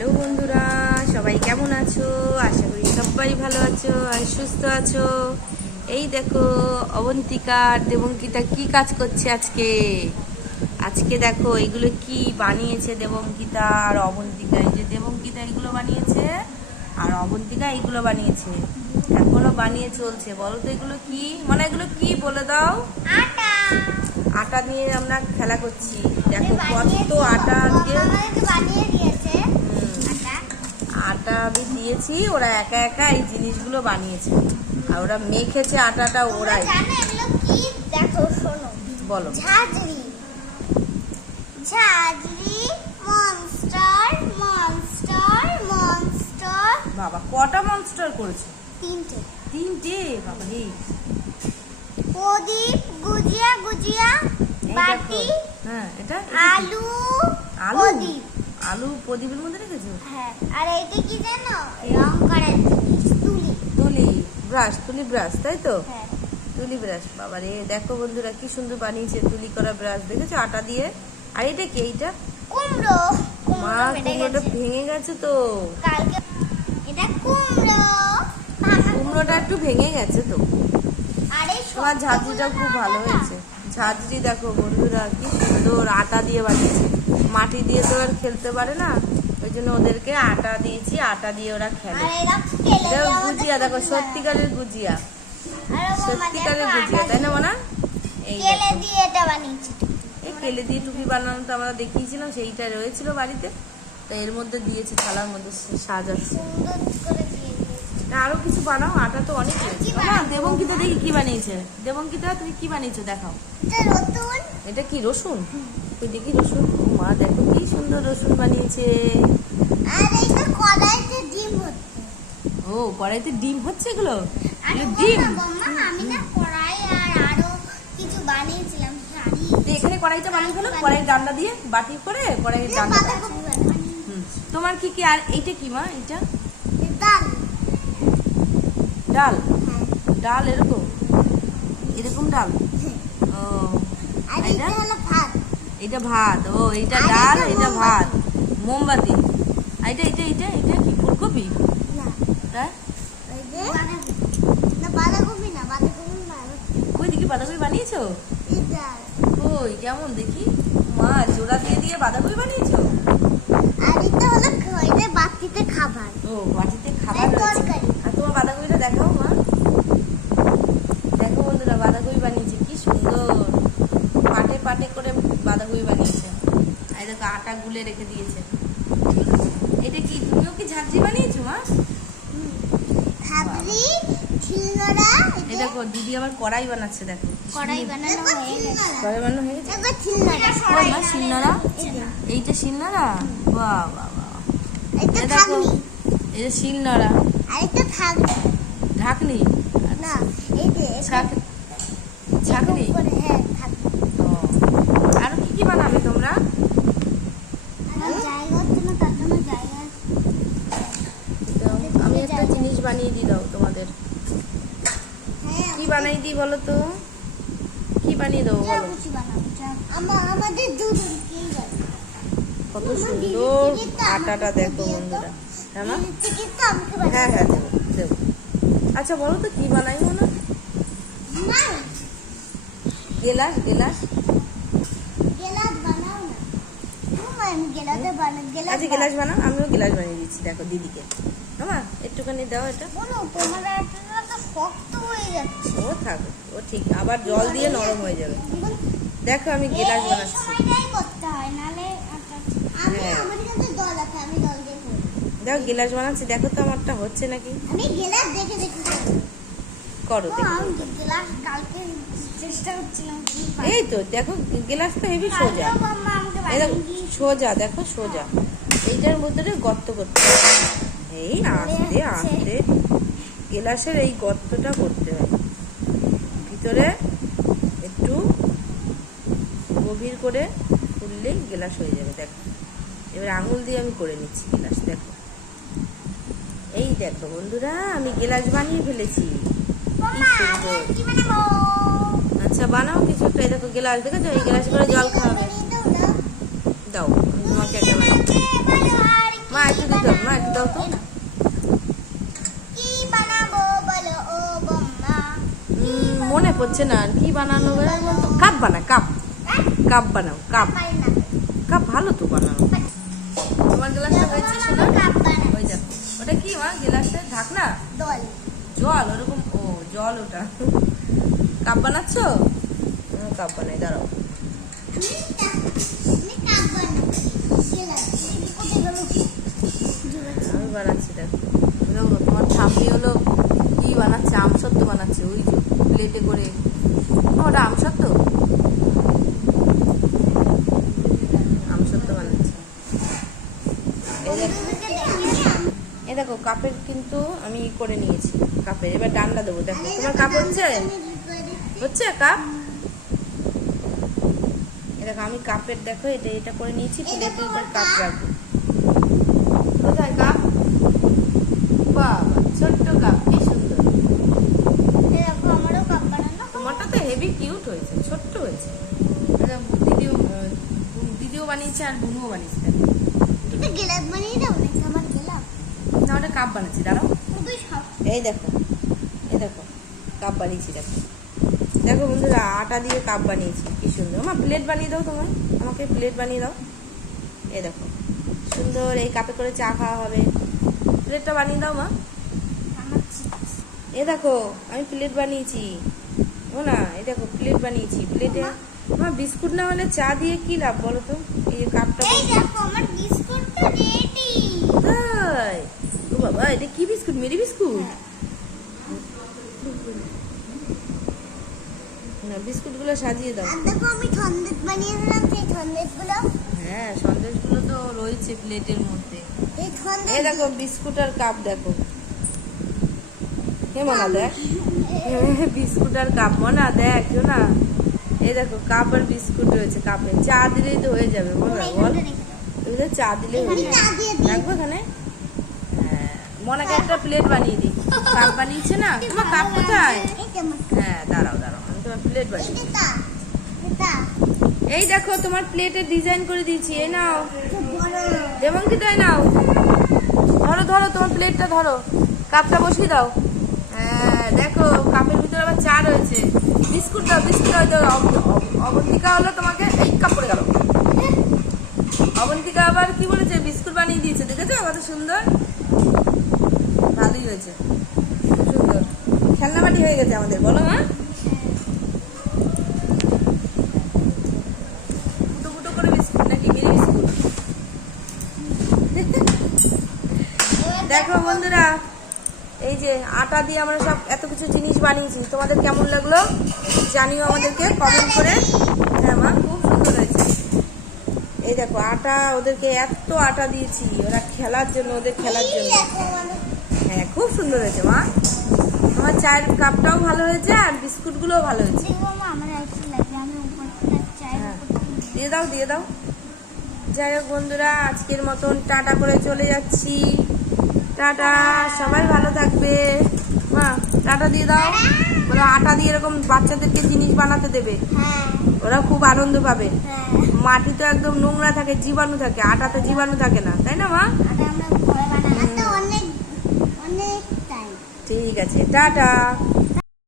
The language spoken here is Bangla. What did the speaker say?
হ্যালো বন্ধুরা সবাই কেমন আছো? আশা করি সবাই ভালো আছো আর সুস্থ আছো। এই দেখো অবন্তিকা আর দেবঙ্কিতা কি কাজ করছে আজকে? আজকে দেখো এগুলো কি বানিয়েছে দেবঙ্কিতা আর অবন্তিকা? এই যে দেবঙ্কিতা এগুলো বানিয়েছে আর অবন্তিকা এগুলো বানিয়েছে। এখনও বানিয়ে চলছে। বলো তো এগুলো কি? মানে এগুলো কি বলে দাও? আটা। নিয়ে আমরা খেলা করছি। দেখো কত আটা আজকে। বানিয়ে দিয়েছে। আটা আটা আমি দিয়েছি ওরা একা একা এই জিনিসগুলো বানিয়েছে। আর ওরা মেখেছে আটাটা ওরাই। দেখো শোনো। বলো। ঝাঁঝরি। ঝাঁঝরি মনস্টার মনস্টার মনস্টার বাবা কটা মনস্টার করেছে? তিনটে। তিনটে? বাবা রে। প্রদীপ গুজিয়া গুজিয়া বাটি হ্যাঁ এটা এটা আলু আলু। প্রদীপ। আলু প্রদীপের মধ্যে রেখেছো? হ্যাঁ আর এইটা কি জানো? রং করার তুলি। তুলি ব্রাশ তুলি ব্রাশ তাই তো? হ্যাঁ। তুলি ব্রাশ বাবা রে দেখো বন্ধুরা কি সুন্দর বানিয়েছে তুলি করা ব্রাশ দেখেছ? আটা দিয়ে। আর এটা কি এইটা? কুমড়ো। মা কুমড়োটা ভেঙে গেছে তো। কালকে এটা কুমড়ো। কুমড়োটা একটু ভেঙে গেছে তো। তোমার ঝাঁঝরিটা খুব ভালো হয়েছে। ঝাঁঝরি দেখো বন্ধুরা কি সুন্দর আটা দিয়ে বানিয়েছে। মাটি দিয়ে তো আর খেলতে পারে না ওই জন্য ওদেরকে আটা দিয়েছি আটা দিয়ে ওরা খেলে। গুজিয়া দেখো সত্যিকারের গুজিয়া। সত্যিকারের গুজিয়া তাই না মানা? এই কেলে দিয়ে এই কেলে দিয়ে টুপি বানানো তো আমরা দেখিয়েছিলাম সেইটা রয়েছিল বাড়িতে। তো এর মধ্যে দিয়েছি থালার মধ্যে সাজাচ্ছি আরও কিছু বানাও আটা তো অনেক মামা, দেবঙ্কিতা দেখি কি বানিয়েছে। দেবঙ্কিতা তুমি কি বানিয়েছো? দেখাও। এটা কি রসুন? ওই দেখি রসুন। মা দেখো কি সুন্দর রসুন বানিয়েছে। ও কড়াইতে ডিম হচ্ছে এগুলো? ডিম? আমি না কড়াই আর আরও কিছু বানিয়েছিলাম এখানে কড়াইটা বানিয়ে ফেলো কড়াই ডান্ডা দিয়ে বাটি করে কড়াই ডান্ডা তোমার কি কি আর এইটা কি মা এটা ডাল। ডাল? ডাল এরকম? এরকম ডাল? ও? এটা হলো ভাত। এটা ভাত। ও এটা ডাল এটা ভাত। মোমবাতি। এটা এটা এটা এটা কি ফুলকপি? না। ওই না বাঁধাকপি বানিয়েছো? কেমন দেখি? মা জোড়া দিয়ে দিয়ে বাঁধাকপি বানিয়েছো? আর এটা হলো বাটিতে খাবার। ও বাটিতে খাবার তরকারি। আর তোমার বাঁধাকপিটা দেখাও মা দেখো বন্ধুরা বাঁধাকপি বানিয়েছে কি সুন্দর পাটে পাটে করে বাঁধাকপি বানিয়েছে আর এই দেখো গুলে রেখে দিয়েছে। এটা কি তুমিও কি ঝাঁঝরি বানিয়েছো মা? এই দেখো দিদি আবার কড়াই বানাচ্ছে দেখো। কড়াই বানানো হয়ে গেছে। কড়াই বানানো হয়ে গেছে? এবার ছিলনোড়া ওই মা শিলনোড়া? এইটা শিলনোড়া? বাহ বাহ বাহ। এটা আর থাকনি ঢাকনি। না এই যে ছাকনি করে হ্যাঁ থাকনি ও। আরও কি কি বানাবে তোমরা আমার জায়গা হচ্ছে না তার জন্য জায়গা দাও, আমি একটা জিনিস বানিয়ে দিই দাও তোমাদের হ্যাঁ কি বানাই দিই বলো তো? কি বানিয়ে দেবো বলো? কত সুন্দর আটাটা দেখো বন্ধুরা। হ্যাঁ হ্যাঁ হ্যাঁ দেবো দেবো। আচ্ছা বলো তো কি বানাই মনে গেলাস গেলাস। গেলাস আচ্ছা গেলাস বানাও আমিও গেলাস বানিয়ে দিচ্ছি দেখো দিদিকে। মা একটুখানি দাও এটা। শক্ত হয়ে যাচ্ছে। ও থাক ও ঠিক আবার জল দিয়ে নরম হয়ে যাবে। দেখো আমি গেলাস বানাচ্ছি। সময়টাই করতে হয়। দেখো গেলাস বানাচ্ছি দেখো তো আমারটা হচ্ছে নাকি। আমি গেলাস দেখে দেখে করো। এই তো দেখো গেলাস তো হেভি সোজা। দেখো সোজা দেখো সোজা। এইটার মধ্যে গর্ত করতে। এই আস্তে আস্তে। গেলাসের এই গর্তটা করতে হয় ভিতরে একটু গভীর করে খুললেই গেলাস হয়ে যাবে দেখো। এবার আঙুল দিয়ে আমি করে নিচ্ছি গেলাস দেখো। এই দেখো বন্ধুরা আমি গেলাস বানিয়ে ফেলেছি? আচ্ছা বানাও কিছু একটা। দেখো গেলাস দেখেছ? এই গেলাস করে জল খাওয়াবে। দাও। তোমাকে একটু পড়ছে না কি বানানো কাপ বানা কাপ। কাপ বানাও কাপ। কাপ ভালো তো বানানো। তোমার গ্লাসটা হয়েছে শোনা ওই দেখো। ওটা কি মা গ্লাসটা ঢাকনা? জল। ওরকম। ও জল ওটা। কাপ বানাচ্ছ? কাপ বানাই দাঁড়াও। আমি বানাচ্ছি দেখো। তোমার ঠাম্মি হলো কি বানাচ্ছে? আমসত্ব বানাচ্ছে ওই যে। প্লেটে করে। ওটা আমসত্ব বানাচ্ছে। এই দেখো, কাপের কিন্তু আমি করে নিয়েছি, কাপের। এবার ডান্ডা দেবো, দেখো। তোমার কাপ হচ্ছে? হচ্ছে কাপ? এই দেখো, আমি কাপের, দেখো, এটা এটা করে নিয়েছি প্লেটের উপর কাপ রাখব। কোথায় কাপ বাবা ছোট্ট কাপ কি সুন্দর এরকম আমারও কাপ বানানো তোমারটা তো হেভি কিউট হয়েছে ছোট্ট হয়েছে এটা দিদিও আহ, বু- দিদিও বানিয়েছে আর বুনুও বানিয়েছে গেলাস বানিয়ে দাও না আমার গেলাস না ওটা কাপ বানাচ্ছি দাঁড়াও। এই দেখো এই দেখো কাপ বানিয়েছি দেখো। দেখো বন্ধুরা আটা দিয়ে কাপ বানিয়েছি কি সুন্দর। মা প্লেট বানিয়ে দাও তোমার আমাকে প্লেট বানিয়ে দাও। এই দেখো সুন্দর এই কাপে করে চা খাওয়া হবে। প্লেটটা বানিয়ে দাও মা। এ দেখো আমি প্লেট বানিয়েছি। ও না এই দেখো প্লেট বানিয়েছি। প্লেটে মা বিস্কুট না হলে চা দিয়ে কি লাভ বলো তো? এই কাপটা এই দেখো আমার বিস্কুটটা রেডি তাই ও বাবা এটা কি বিস্কুট? Mary biscuit? না বিস্কুটগুলো সাজিয়ে দাও। দেখো আমি সন্দেশ বানিয়ে দিলাম সেই সন্দেশগুলো। হ্যাঁ সন্দেশগুলো তো রয়েছে প্লেটের মধ্যে। এই সন্দেশ দেখো বিস্কুট আর কাপ দেখো। মনা দেখ। বিস্কুট আর কাপ। মনা দেখ না এই দেখো কাপ আর বিস্কুট রয়েছে কাপে চা দিলেই তো হয়ে যাবে বল বল। তুমি তো চা হয়ে এখানে চা যাবে রাখব এখানে? হ্যাঁ মনাকে একটা প্লেট বানিয়ে দিই। কাপ বানিয়েছে না? তোমার কাপ কোথায়? হ্যাঁ দাঁড়াও দাঁড়াও আমি তোমার প্লেট বানিয়ে। এই দেখো তোমার প্লেটে ডিজাইন করে দিয়েছি এই নাও। খুব কি দেবঙ্কিতাই নাও। ধরো ধরো তোমার প্লেটটা ধরো। কাপটা বসিয়ে দাও। হ্যাঁ দেখো ভিতরে আবার চা রয়েছে। বিস্কুট দাও বিস্কুট দাও দাও অব- অব- অবন্তিকা হলো তোমাকে এই কাপ পড়ে গেল। অবন্তিকা আবার কি বলেছে? বিস্কুট বানিয়ে দিয়েছে, দেখেছ? কত সুন্দর। ভালোই হয়েছে। সুন্দর। খেলনা বাটি হয়ে গেছে আমাদের, বলো মা। দেখো বন্ধুরা এই যে আটা দিয়ে আমরা সব এত কিছু জিনিস বানিয়েছি। তোমাদের কেমন লাগল জানিও আমাদেরকে কমেন্ট করে। হ্যাঁ মা খুব সুন্দর হয়েছে। এই দেখো আটা ওদেরকে এত আটা দিয়েছি ওরা খেলার জন্য ওদের খেলার জন্য। হ্যাঁ খুব সুন্দর হয়েছে মা। তোমার চায়ের কাপটাও ভালো হয়েছে আর বিস্কুটগুলোও ভালো হয়েছে। আমার হ্যাঁ। দিয়ে দাও দিয়ে দাও। যাই হোক বন্ধুরা আজকের মতন টাটা করে চলে যাচ্ছি। টাটা সবাই ভালো থাকবে। মা টাটা দিয়ে দাও। বলো আটা দিয়ে এরকম বাচ্চাদেরকে জিনিস বানাতে দেবে। হ্যাঁ ওরা খুব আনন্দ পাবে। হ্যাঁ মাটি তো একদম নোংরা থাকে জীবাণু থাকে। আটাতে জীবাণু থাকে না তাই না মা? ঠিক আছে টাটা।